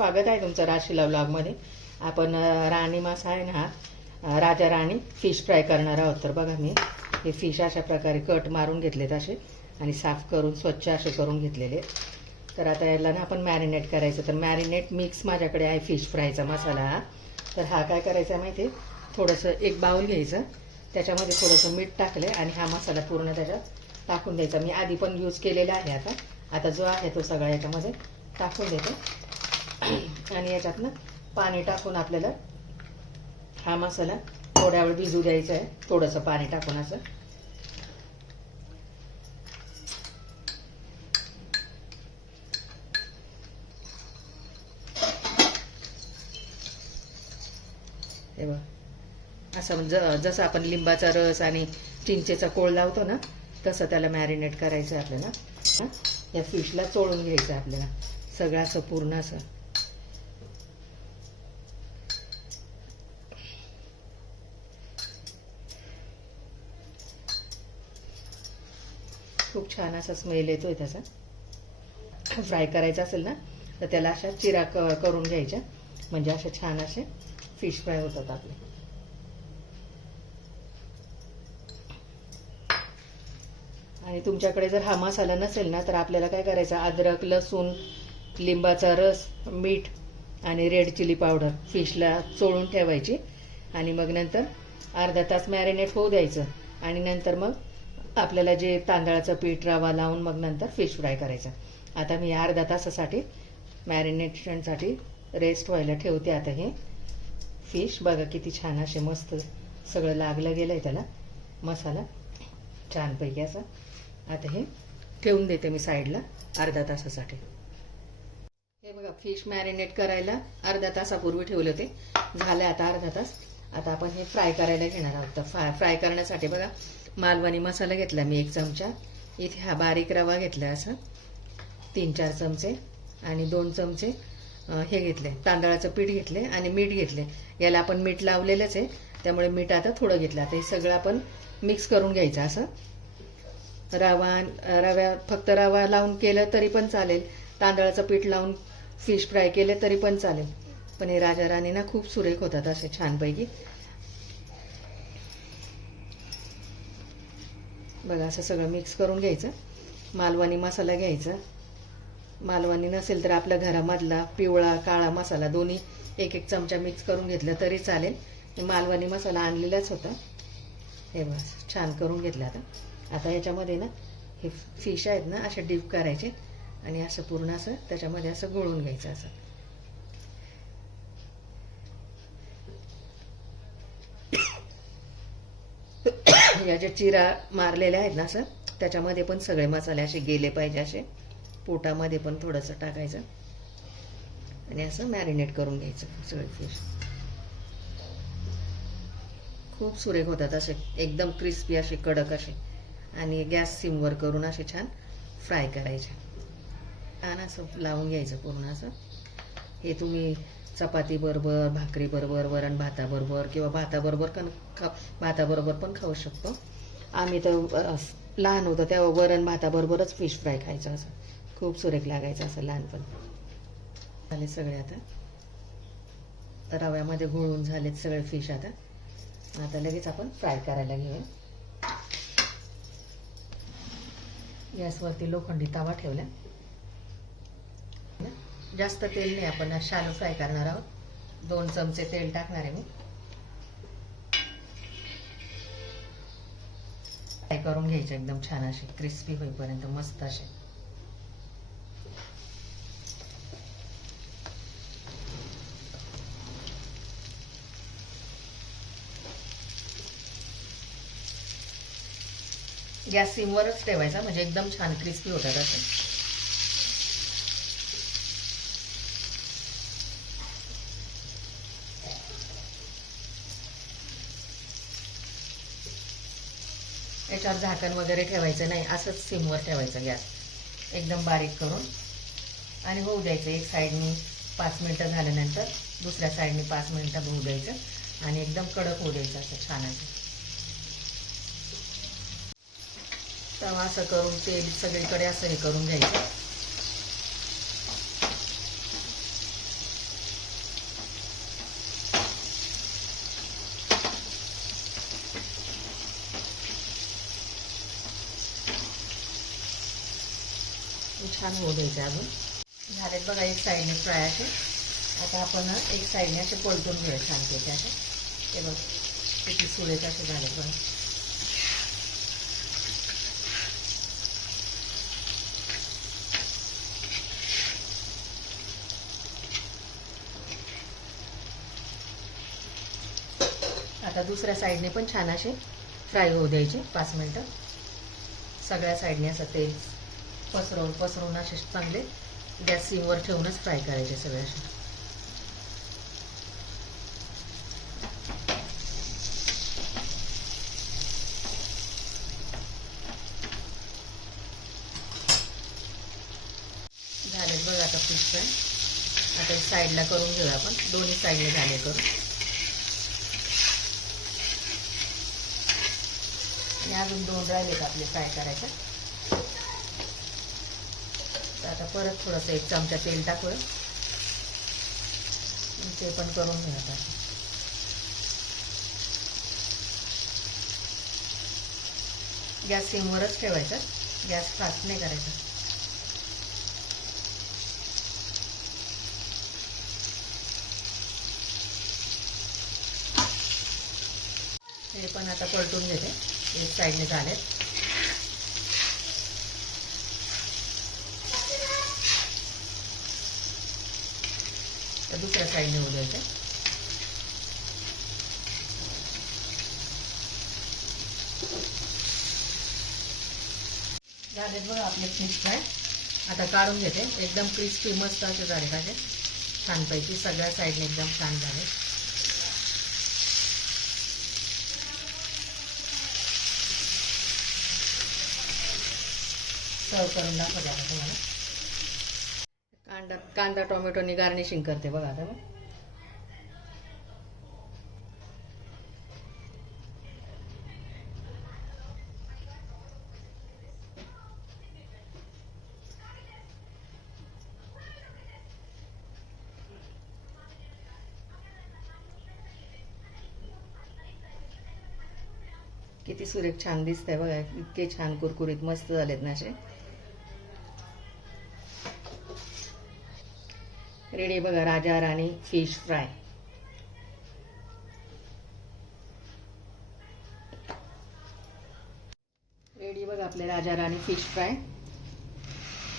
स्वागत आहे तुमचं राशीला ब्लॉगमध्ये आपण राणी मासा आहे ना हा राजा राणी फिश फ्राय करणार आहोत. तर बघा मी हे फिश अशा प्रकारे कट मारून घेतलेत असे आणि साफ करून स्वच्छ असे करून घेतलेले. तर आता याला ना आपण मॅरिनेट करायचं. तर मॅरिनेट मिक्स माझ्याकडे आहे फिश फ्रायचा मसाला हा. तर हा काय करायचा आहे माहिती आहे थोडंसं एक बाउल घ्यायचं. त्याच्यामध्ये थोडंसं मीठ टाकले आणि हा मसाला पूर्ण त्याच्यात टाकून द्यायचा. मी आधी पण यूज केलेला आहे आता. आता जो आहे तो सगळा याच्यामध्ये टाकून देते. आणि याच्यात ना पाणी टाकून आपल्याला हा मसाला थोड्या वेळ भिजू द्यायचा आहे. थोडंसं पाणी टाकून असं. बघ. असं म्हणजे जसं आपण लिंबाचा रस आणि चिंचेचा कोळ लावतो ना तसं त्याला मॅरिनेट करायचं आहे आपल्याला. या फिशला चोळून घ्यायचं आहे आपल्याला. सगळं असं पूर्ण असं. खूप छान असा स्मेल येतोय त्याचा. फ्राय करायचा असेल ना तर त्याला अशा चिरा क करून घ्यायच्या. म्हणजे असे छान असे फिश फ्राय होतात आपले. आणि तुमच्याकडे जर हा मसाला नसेल ना तर आपल्याला काय करायचं? अद्रक लसूण लिंबाचा रस मीठ आणि रेड चिली पावडर फिशला चोळून ठेवायची. आणि मग नंतर अर्धा तास मॅरिनेट होऊ द्यायचं. आणि नंतर मग आपल्याला जे तांदळाचं पीठ रवा लावून मग नंतर फिश फ्राय करायचा. आता मी अर्धा तासासाठी मॅरिनेशनसाठी रेस्ट व्हायला ठेवते आता हे. फिश बघा किती छान असे मस्त सगळं लागलं गेलं आहे त्याला. मसाला छानपैकी असं. आता हे ठेवून देते मी साईडला अर्धा तासासाठी. हे बघा फिश मॅरिनेट करायला अर्धा तासापूर्वी ठेवले होते झालं आता अर्धा तास. आता आपण हे फ्राय करायला घेणार आहोत. तर फ्राय फ्राय करण्यासाठी बघा मालवणी मसाला घेतला मी एक चमचा. इथे हा बारीक रवा घेतला असं. तीन चार चमचे आणि दोन चमचे हे घेतले. तांदळाचं पीठ घेतले आणि मीठ घेतले. याला आपण मीठ लावलेलंच आहे. त्यामुळे मीठ आता थोडं घेतलं. आता हे सगळं आपण मिक्स करून घ्यायचं असं. रवा रव्या फक्त रवा लावून केलं तरी पण चालेल. तांदळाचं पीठ लावून फिश फ्राय केले तरी पण चालेल. पण हे राजा राणी ना खूप सुरेख होतात असे छानपैकी. बघा असं सगळं मिक्स करून घ्यायचं. मालवणी मसाला घ्यायचा. मालवणी नसेल तर आपल्या घरामधला पिवळा काळा मसाला दोन्ही एक एक चमचा मिक्स करून घेतलं तरी चालेल. मालवणी मसाला आणलेलाच होता. हे बस छान करून घेतलं आता. आता याच्यामध्ये ना हे फिश आहेत ना असे डीप करायचे आणि असं पूर्ण असं त्याच्यामध्ये असं गोळून घ्यायचं असं या ज्या चिरा मारलेल्या आहेत ना असं त्याच्यामध्ये पण सगळे मसाले असे गेले पाहिजे असे. पोटामध्ये पण थोडंसं टाकायचं. आणि असं मॅरिनेट करून घ्यायचं सगळे फिश खूप सुरेख होतात असे एकदम क्रिस्पी असे कडक असे. आणि गॅस सिमवर करून असे छान फ्राय करायचे. छान असं लावून घ्यायचं पूर्ण असं. हे तुम्ही चपाती बरोबर भाकरी बरोबर वरण भाताबरोबर किंवा भाताबरोबर पण खा भाताबरोबर पण खाऊ शकतो. आम्ही तर लहान होतो तेव्हा वरण भाताबरोबरच फिश फ्राय खायचं असं. खूप सुरेख लागायचं असं लहानपण. झाले सगळे आता. रव्यामध्ये घोळून झालेत सगळे फिश आता. आता लगेच आपण फ्राय करायला घेऊया. गॅसवरती लोखंडी तवा ठेवला जास्त तेल नाही आपण शालो फ्राय करणार आहोत. दोन चमचे तेल टाकणार आहे मी. फ्राय करून घ्यायचे एकदम छान असे क्रिस्पी होईपर्यंत मस्त असे. गॅस सिमवरच ठेवायचा म्हणजे एकदम छान क्रिस्पी होतात असे. याच्यावर झाकण वगैरे ठेवायचं नाही असंच सिमवर ठेवायचं गॅस. एकदम बारीक करून. आणि होऊ द्यायचं एक साईडनी पाच मिनटं झाल्यानंतर दुसऱ्या साईडनी पाच मिनटं होऊ द्यायचं आणि एकदम कडक होऊ द्यायचं असं छान असं तवा असं करून तेल सगळीकडे असं हे करून घ्यायचं. छान होऊ द्यायचं अजून. झालेत बघा एक साईडने फ्राय असे. आता आपण एक साईडने असे पलटून घेऊया छानपैकी असे. ते बघ किती सुरेख असे झाले बघा. आता दुसऱ्या साईडने पण छान असे फ्राय होऊ द्यायचे पाच मिनटं. सगळ्या साईडने असं तेल. पसरवून पसरवून असे चांगले गॅस सिमवर ठेवूनच फ्राय करायचे सगळे असे. झालेत बघा आता फिश फ्राय आता साईडला करून घेऊया आपण. दोन्ही साईडला झाले करून. अजून दोन राहिलेत आपले फ्राय करायचे. आता परत थोडंसं एक चमचा तेल टाकूया. ते पण करून घेऊ आता. गॅस सिमवरच ठेवायचा. गॅस फास्ट नाही करायचा. हे पण आता पलटून घेते. एक साईडने झाले दुसऱ्या साईडने होऊ झालेत बघा आपले फिश फ्राय आता काढून घेते. एकदम क्रिस्पी मस्त असे झाले पाहिजे. छानपैकी सगळ्या साईडने एकदम छान झाले. सर्व करून दाखवा तुम्हाला. कांदा कांदा टोमॅटोनी गार्निशिंग करते बघा आता किती सुरेख छान दिसतंय बघा इतके छान कुरकुरीत मस्त झालेत ना असे. रेडी बघा राजा राणी फिश फ्राय. रेडी बघा आपले राजा राणी फिश फ्राय.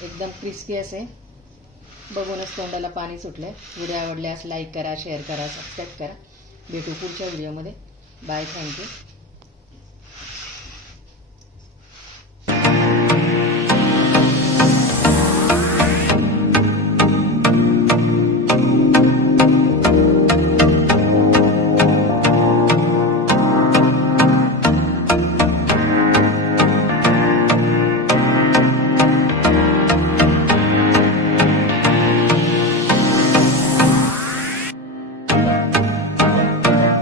एकदम क्रिस्पी असे. बघूनच तोंडाला पाणी सुटले. व्हिडिओ आवडल्यास लाईक करा शेअर करा सबस्क्राईब करा. भेटू पुढच्या व्हिडिओमध्ये. Bye thank you